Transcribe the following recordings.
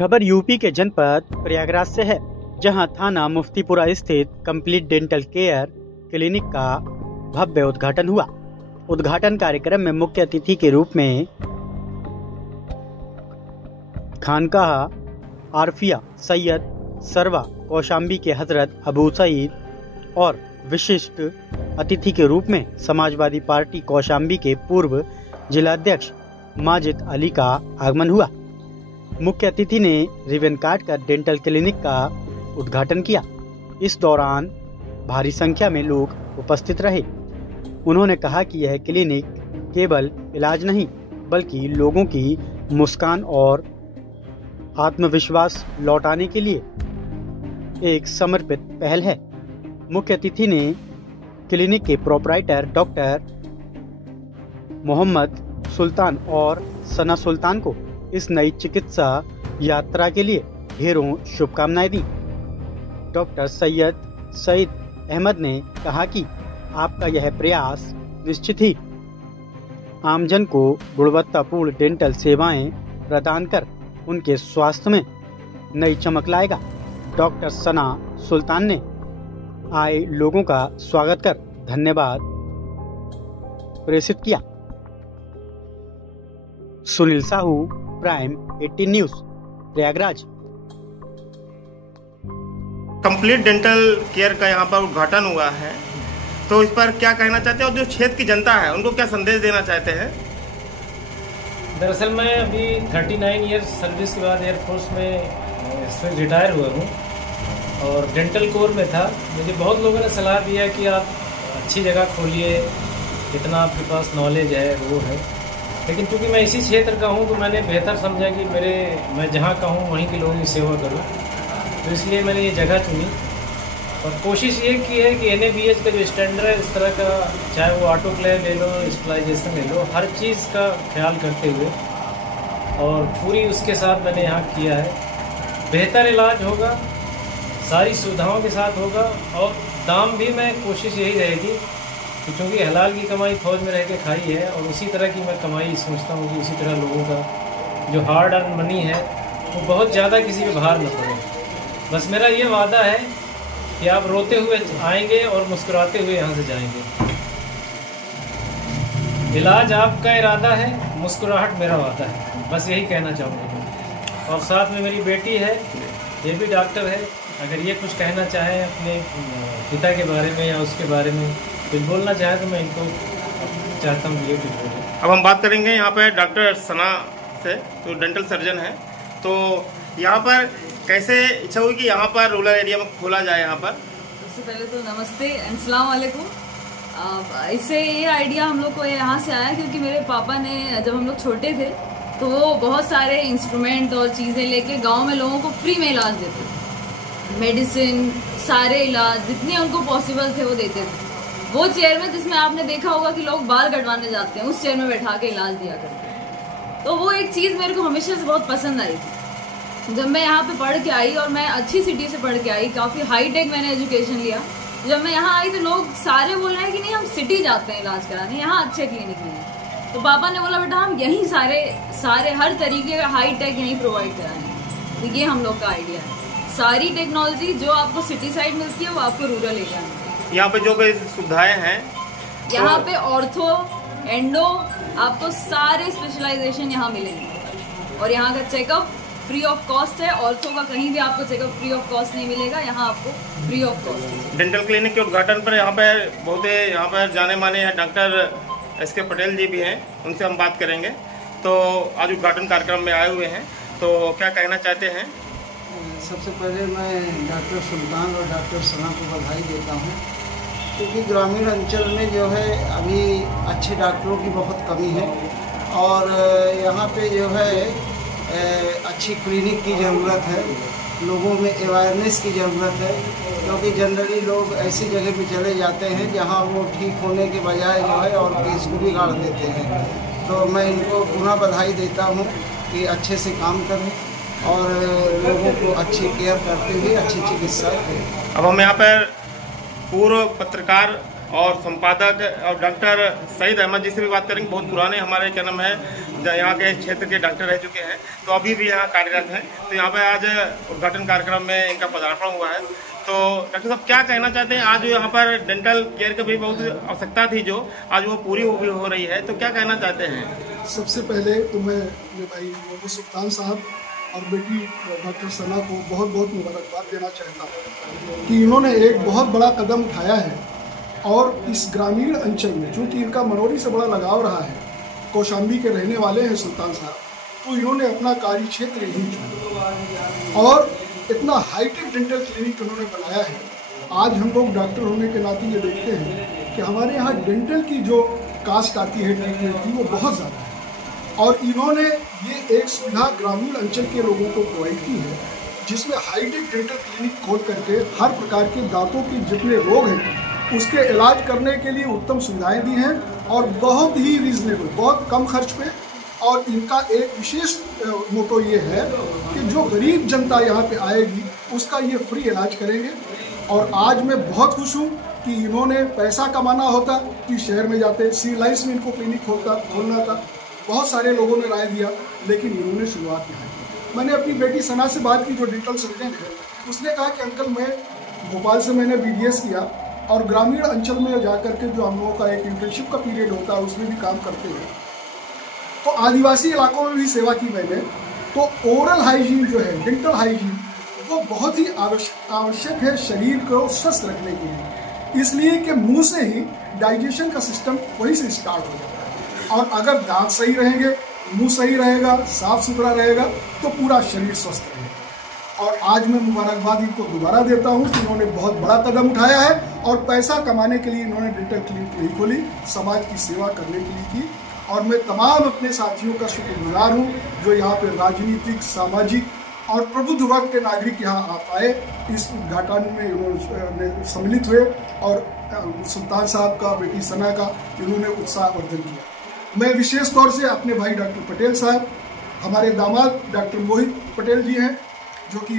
खबर यूपी के जनपद प्रयागराज से है, जहां थाना मुफ्तीपुरा स्थित कंप्लीट डेंटल केयर क्लिनिक का भव्य उद्घाटन हुआ। उद्घाटन कार्यक्रम में मुख्य अतिथि के रूप में खानकाह आरफिया सैयद सरवा कौशाम्बी के हजरत अबू सईद और विशिष्ट अतिथि के रूप में समाजवादी पार्टी कौशाम्बी के पूर्व जिलाध्यक्ष माजिद अली का आगमन हुआ। मुख्य अतिथि ने रिबन काट कर डेंटल क्लिनिक का उद्घाटन किया। इस दौरान भारी संख्या में लोग उपस्थित रहे। उन्होंने कहा कि यह क्लिनिक केवल इलाज नहीं बल्कि लोगों की मुस्कान और आत्मविश्वास लौटाने के लिए एक समर्पित पहल है। मुख्य अतिथि ने क्लिनिक के प्रोपराइटर डॉक्टर मोहम्मद सुल्तान और सना सुल्तान को इस नई चिकित्सा यात्रा के लिए ढेरों शुभकामनाएं दी। डॉक्टर सैयद सईद अहमद ने कहा कि आपका यह प्रयास निश्चित ही आमजन को गुणवत्तापूर्ण डेंटल सेवाएं प्रदान कर उनके स्वास्थ्य में नई चमक लाएगा। डॉक्टर सना सुल्तान ने आए लोगों का स्वागत कर धन्यवाद प्रेषित किया। Sunil Sahu, prime 18 news, Prayagraj. Complete dental care का यहाँ पर उद्घाटन हुआ है, तो इस पर क्या कहना चाहते हैं और जो क्षेत्र की जनता है उनको क्या संदेश देना चाहते हैं? दरअसल मैं अभी 39 ईयर्स सर्विस के बाद एयरफोर्स में इससे रिटायर हुआ हूँ और डेंटल कोर में था। मुझे बहुत लोगों ने सलाह दिया कि आप अच्छी जगह खोलिए, जितना आपके पास नॉलेज है वो है, लेकिन चूंकि मैं इसी क्षेत्र का हूँ तो मैंने बेहतर समझा कि मैं जहाँ का हूँ वहीं के लोगों की सेवा करूँ, तो इसलिए मैंने ये जगह चुनी। और कोशिश ये की है कि NABH का जो स्टैंडर्ड है इस तरह का, चाहे वो ऑटोक्लेव ले लो, स्टेलाइजेशन ले लो, हर चीज़ का ख्याल करते हुए और पूरी उसके साथ मैंने यहाँ किया है। बेहतर इलाज होगा, सारी सुविधाओं के साथ होगा और दाम भी मैं कोशिश यही रहेगी कि चूँकि हलाल की कमाई फौज में रह के खाई है और उसी तरह की मैं कमाई समझता हूँ कि उसी तरह लोगों का जो हार्ड अर्न मनी है वो बहुत ज़्यादा किसी पे भार न पड़े। बस मेरा ये वादा है कि आप रोते हुए आएंगे और मुस्कुराते हुए यहाँ से जाएंगे। इलाज आपका इरादा है, मुस्कुराहट मेरा वादा है, बस यही कहना चाहूँगा। और साथ में मेरी बेटी है, ये भी डॉक्टर है। अगर ये कुछ कहना चाहे अपने पिता के बारे में या उसके बारे में कुछ बोलना चाहे तो मैं इनको चाहता हूँ ये कुछ बोले। अब हम बात करेंगे यहाँ पर डॉक्टर सना से, तो डेंटल सर्जन है। तो यहाँ पर कैसे इच्छा हुई कि यहाँ पर रूरल एरिया में खोला जाए? यहाँ पर सबसे पहले तो नमस्ते एंड अस्सलाम वालेकुम। इससे ये आइडिया हम लोग को यहाँ से आया क्योंकि मेरे पापा ने, जब हम लोग छोटे थे तो वो बहुत सारे इंस्ट्रूमेंट और चीज़ें लेके गांव में लोगों को फ्री में इलाज देते थे। मेडिसिन, सारे इलाज जितने उनको पॉसिबल थे वो देते थे। वो चेयर में, जिसमें आपने देखा होगा कि लोग बाल कटवाने जाते हैं, उस चेयर में बैठा के इलाज दिया करते हैं। तो वो एक चीज़ मेरे को हमेशा से बहुत पसंद आई थी। जब मैं यहाँ पे पढ़ के आई और मैं अच्छी सिटी से पढ़ के आई, काफ़ी हाई टेक मैंने एजुकेशन लिया। जब मैं यहाँ आई तो लोग सारे बोल रहे हैं कि नहीं हम सिटी जाते हैं इलाज कराने, यहाँ अच्छे क्लिनिक नहीं है। तो पापा ने बोला बेटा हम यहीं सारे हर तरीके का हाई टेक यहीं प्रोवाइड कराएंगे। तो ये हम लोग का आइडिया है। सारी टेक्नोलॉजी जो आपको सिटी साइड मिलती है वो आपको रूरल एरिया में। यहाँ पे जो भी सुविधाएं हैं, यहाँ पे ऑर्थो, एंडो, आपको सारे स्पेशलाइजेशन यहाँ मिलेंगे और यहाँ का चेकअप फ्री ऑफ कॉस्ट है। ऑर्थो का कहीं भी आपको चेकअप फ्री ऑफ कॉस्ट नहीं मिलेगा, यहाँ आपको फ्री ऑफ कॉस्ट है। डेंटल क्लिनिक के उद्घाटन पर यहाँ पर बहुत यहाँ पर जाने माने डॉक्टर SK पटेल जी भी हैं, उनसे हम बात करेंगे। तो आज उद्घाटन कार्यक्रम में आए हुए हैं, तो क्या कहना चाहते हैं? सबसे पहले मैं डॉक्टर सुल्तान और डॉक्टर सना को बधाई देता हूँ, क्योंकि ग्रामीण अंचल में जो है अभी अच्छे डॉक्टरों की बहुत कमी है और यहाँ पे जो है अच्छी क्लिनिक की ज़रूरत है। लोगों में अवेयरनेस की ज़रूरत है, क्योंकि जनरली लोग ऐसी जगह पे चले जाते हैं जहाँ वो ठीक होने के बजाय जो है और केस को बिगाड़ देते हैं। तो मैं इनको पुनः बधाई देता हूँ कि अच्छे से काम करें और लोगों को अच्छी केयर करते हुए अच्छी चिकित्सा दें। अब हम यहाँ पर पूर्व पत्रकार और संपादक और डॉक्टर सईद अहमद जी से भी बात करेंगे। बहुत पुराने हमारे क्या नाम है यहाँ के क्षेत्र के डॉक्टर रह चुके हैं, तो अभी भी यहाँ कार्यरत हैं। तो यहाँ पे आज उद्घाटन कार्यक्रम में इनका पदार्पण हुआ है। तो डॉक्टर साहब क्या कहना चाहते हैं? आज यहाँ पर डेंटल केयर की भी बहुत आवश्यकता थी, जो आज वो पूरी हो रही है, तो क्या कहना चाहते हैं? सबसे पहले तो मैं अपने भाई मोहम्मद सुल्तान साहब और बेटी डॉक्टर सना को बहुत बहुत मुबारकबाद देना चाहता हूँ कि इन्होंने एक बहुत बड़ा कदम उठाया है और इस ग्रामीण अंचल में, चूँकि इनका मनोरी से बड़ा लगाव रहा है, कौशाम्बी के रहने वाले हैं सुल्तान साहब, तो इन्होंने अपना कार्य क्षेत्र यहीं चुना और इतना हाईटेक डेंटल क्लिनिक उन्होंने बनाया है। आज हम लोग डॉक्टर होने के नाते ये देखते हैं कि हमारे यहाँ डेंटल की जो कास्ट आती है ट्रीटमेंट की, वो बहुत ज़्यादा है और इन्होंने ये एक सुविधा ग्रामीण अंचल के लोगों को प्रोवाइड की है, जिसमें हाईटेक डेंटल क्लिनिक खोल करके हर प्रकार के दांतों के जितने रोग हैं उसके इलाज करने के लिए उत्तम सुविधाएं दी हैं और बहुत ही रीजनेबल, बहुत कम खर्च पे। और इनका एक विशेष मोटो ये है कि जो गरीब जनता यहाँ पे आएगी उसका ये फ्री इलाज करेंगे। और आज मैं बहुत खुश हूँ कि इन्होंने पैसा कमाना होता कि शहर में जाते, सी लाइन्स में इनको क्लिनिक खोलना था, बहुत सारे लोगों ने राय दिया, लेकिन इन्होंने शुरुआत यहाँ की। मैंने अपनी बेटी सना से बात की जो डेंटल सर्जन है, उसने कहा कि अंकल मैं भोपाल से मैंने BDS किया और ग्रामीण अंचल में जाकर के जो हम लोगों का एक इंटर्नशिप का पीरियड होता है उसमें भी काम करते हैं, तो आदिवासी इलाकों में भी सेवा की मैंने। तो ओरल हाइजीन जो है, डेंटल हाइजीन, वो बहुत ही आवश्यक है शरीर को स्वस्थ रखने के लिए, इसलिए कि मुंह से ही डाइजेशन का सिस्टम वहीं से स्टार्ट हो जाता है और अगर दांत सही रहेंगे, मुंह सही रहेगा, साफ सुथरा रहेगा, तो पूरा शरीर स्वस्थ रहेगा। और आज मैं मुबारकबाद इनको दोबारा देता हूँ कि इन्होंने बहुत बड़ा कदम उठाया है और पैसा कमाने के लिए इन्होंने डेंटल क्लिनिक नहीं खोली, समाज की सेवा करने के लिए की। और मैं तमाम अपने साथियों का शुक्रगुजार हूँ जो यहाँ पे राजनीतिक, सामाजिक और प्रबुद्ध वर्ग के नागरिक यहाँ आ पाए, इस उद्घाटन में उन्होंने सम्मिलित हुए और सुल्तान साहब का, बेटी सना का इन्होंने उत्साहवर्धन किया। मैं विशेष तौर से अपने भाई डॉक्टर पटेल साहब, हमारे दामाद डॉक्टर मोहित पटेल जी हैं जो कि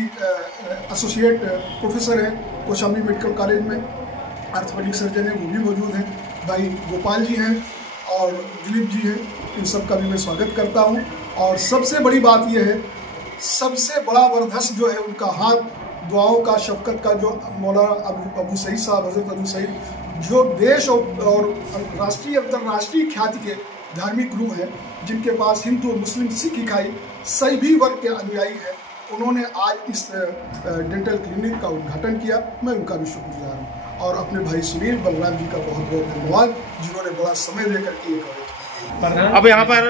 एसोसिएट प्रोफेसर हैं कौशाम्बी मेडिकल कॉलेज में, आर्थोपेडिक सर्जन हैं, वो भी मौजूद हैं, भाई गोपाल जी हैं और दिलीप जी हैं, इन सब का भी मैं स्वागत करता हूं। और सबसे बड़ी बात यह है, सबसे बड़ा वरदस्त जो है उनका हाथ दुआओं का, शफकत का, जो मौलाना अबू सईद साहब, हज़रत अबू सईद, जो देश और राष्ट्रीय अंतर्राष्ट्रीय ख्याति के धार्मिक गुरु हैं, जिनके पास हिंदू, मुस्लिम, सिख, ईसाई सभी वर्ग के अनुयायी हैं, उन्होंने आज इस डेंटल क्लिनिक का उद्घाटन किया। मैं उनका भी शुक्रगुजार हूँ। और अपने भाई सुनील बलराम जी का बहुत बहुत धन्यवाद, जिन्होंने बड़ा समय लेकर के ये कॉलेज। अब यहाँ पर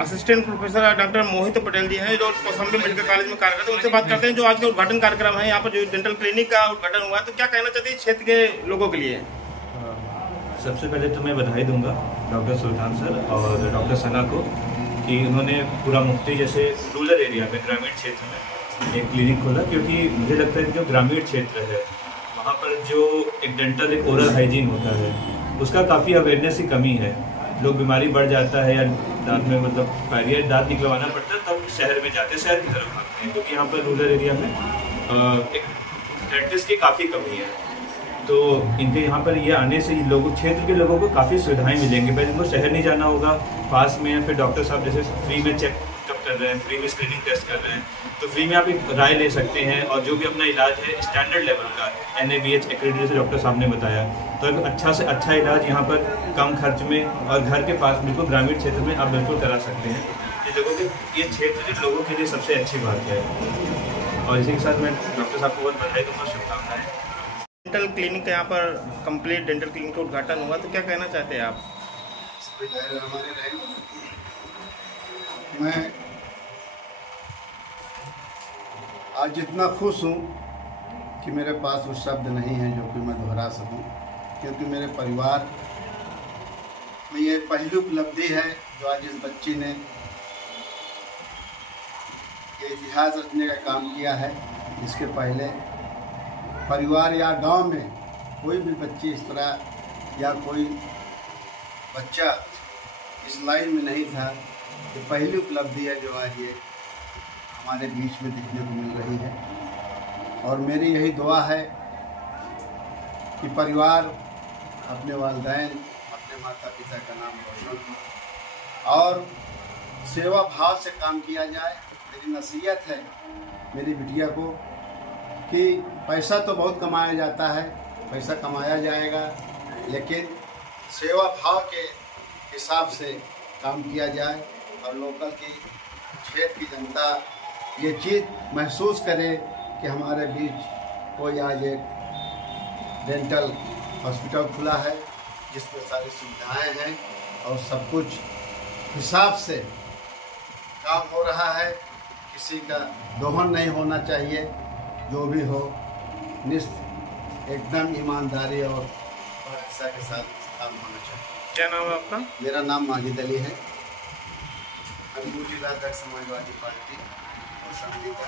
असिस्टेंट प्रोफेसर डॉक्टर मोहित पटेल जी हैं जो कौशाम्बी मेडिकल कॉलेज में कार्यरत हैं, उनसे बात करते हैं जो आज के उद्घाटन कार्यक्रम है यहाँ पर जो डेंटल क्लिनिक का उद्घाटन हुआ है, तो क्या कहना चाहते हैं क्षेत्र के लोगों के लिए? सबसे पहले तो मैं बधाई दूंगा डॉक्टर सुल्तान सर और डॉक्टर सना को कि उन्होंने पूरा मुफ्ती जैसे रूरल एरिया में, ग्रामीण क्षेत्र में एक क्लिनिक खोला, क्योंकि मुझे लगता है कि जो ग्रामीण क्षेत्र है वहाँ पर जो एक डेंटल, एक ओरल हाइजीन होता है, उसका काफ़ी अवेयरनेस की कमी है। लोग बीमारी बढ़ जाता है या दांत में मतलब पैरियर दांत निकलवाना पड़ता है, तब शहर में जाते हैं, शहर की तरफ भागते हैं, क्योंकि यहाँ पर रूरल एरिया में एक डेंटिस्ट की काफ़ी कमी है। तो इनके यहाँ पर ये आने से लोगों, क्षेत्र के लोगों को काफ़ी सुविधाएं मिलेंगी। पहले इनको शहर नहीं जाना होगा, पास में, या फिर डॉक्टर साहब जैसे फ्री में चेकअप कर रहे हैं, फ्री में स्क्रीनिंग टेस्ट कर रहे हैं, तो फ्री में आप एक राय ले सकते हैं और जो भी अपना इलाज है स्टैंडर्ड लेवल का, NABH एक्रेडिटेड जैसे डॉक्टर साहब ने बताया, तो एक अच्छा से अच्छा इलाज यहाँ पर कम खर्च में और घर के पास बिल्कुल ग्रामीण क्षेत्र में आप बिल्कुल करा सकते हैं। ये लोगों के, ये क्षेत्र के लोगों के लिए सबसे अच्छी बात है। और इसी के साथ मैं डॉक्टर साहब को बहुत बधाई दूँगा, शुभकामनाएं। डेंटल क्लिनिक का यहाँ पर कंप्लीट डेंटल क्लिनिक का उद्घाटन हुआ, तो क्या कहना चाहते हैं आप? मैं आज इतना खुश हूँ कि मेरे पास वो शब्द नहीं है जो कि मैं दोहरा सकूँ, क्योंकि मेरे परिवार में ये पहली उपलब्धि है जो आज इस बच्ची ने इतिहास रचने का काम किया है। इसके पहले परिवार या गांव में कोई भी बच्ची इस तरह या कोई बच्चा इस लाइन में नहीं था। ये पहली उपलब्धि है जो आज ये हमारे बीच में देखने को मिल रही है। और मेरी यही दुआ है कि परिवार अपने वालिदैन, अपने माता पिता का नाम रोशन हो और सेवा भाव से काम किया जाए। मेरी नसीहत है मेरी बिटिया को कि पैसा तो बहुत कमाया जाता है, पैसा कमाया जाएगा, लेकिन सेवा भाव के हिसाब से काम किया जाए और लोकल की क्षेत्र की जनता ये चीज़ महसूस करे कि हमारे बीच कोई आज एक डेंटल हॉस्पिटल खुला है जिसमें सारी सुविधाएं हैं और सब कुछ हिसाब से काम हो रहा है। किसी का दोहन नहीं होना चाहिए, जो भी हो एकदम ईमानदारी और पारदर्शिता के साथ काम होना चाहिए। क्या नाम है आपका? मेरा नाम माजिद अली है, जिला अध्यक्ष समाजवादी पार्टी कौशाम्बी का।